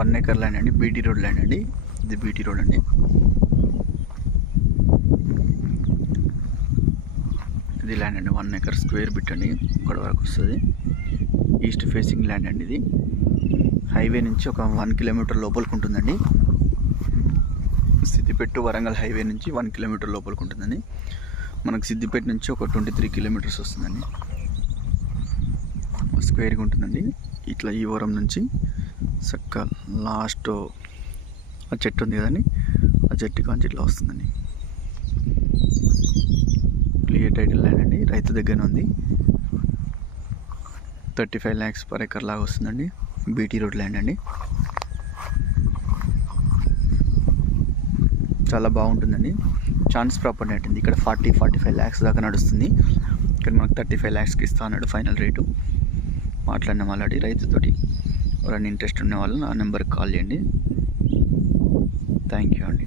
1 acre land అండి, BT road land అండి. ఇది బీటీ రోడ్ అండి. ఇది ల్యాండ్ అండి, 1 ఎకర్ స్క్వేర్ బిట్ అండి, ఇక్కడ వరకు వస్తుంది. ఈస్ట్ ఫేసింగ్ ల్యాండ్ అండి. ఇది హైవే నుంచి ఒక 1 కిలోమీటర్ లోపలికి ఉంటుందండి. సిద్దిపేట వరంగల్ హైవే నుంచి 1 కిలోమీటర్ లోపలికి ఉంటుందండి. మనకు సిద్దిపేట నుంచి ఒక 23 కిలోమీటర్స్ వస్తుందండి. స్క్వేర్గా ఉంటుందండి. ఇట్లా ఈ వరం నుంచి చక్క లాస్ట్ ఆ చెట్టు ఉంది కదండి, ఆ చెట్టు కాంచి ఇట్లా వస్తుందండి. క్లియర్ టైటిల్ ల్యాండ్ అండి, రైతు దగ్గర ఉంది. 35 lakhs per ఎకర్ లాగా వస్తుందండి. బీటీ రోడ్ ల్యాండ్ అండి, చాలా బాగుంటుందండి. ఛాన్స్ ప్రాపర్టీ అంటుంది. ఇక్కడ 40-45 lakhs దాకా నడుస్తుంది. ఇక్కడ మనకు 35 lakhsకి ఇస్తా అన్నాడు ఫైనల్ రేటు. మాట్లాడినాం ఆల్రెడీ రైతుతోటి. ఎవరైనా ఇంట్రెస్ట్ ఉన్న వాళ్ళు నా నెంబర్కి కాల్ చేయండి. థ్యాంక్ యూ అండి.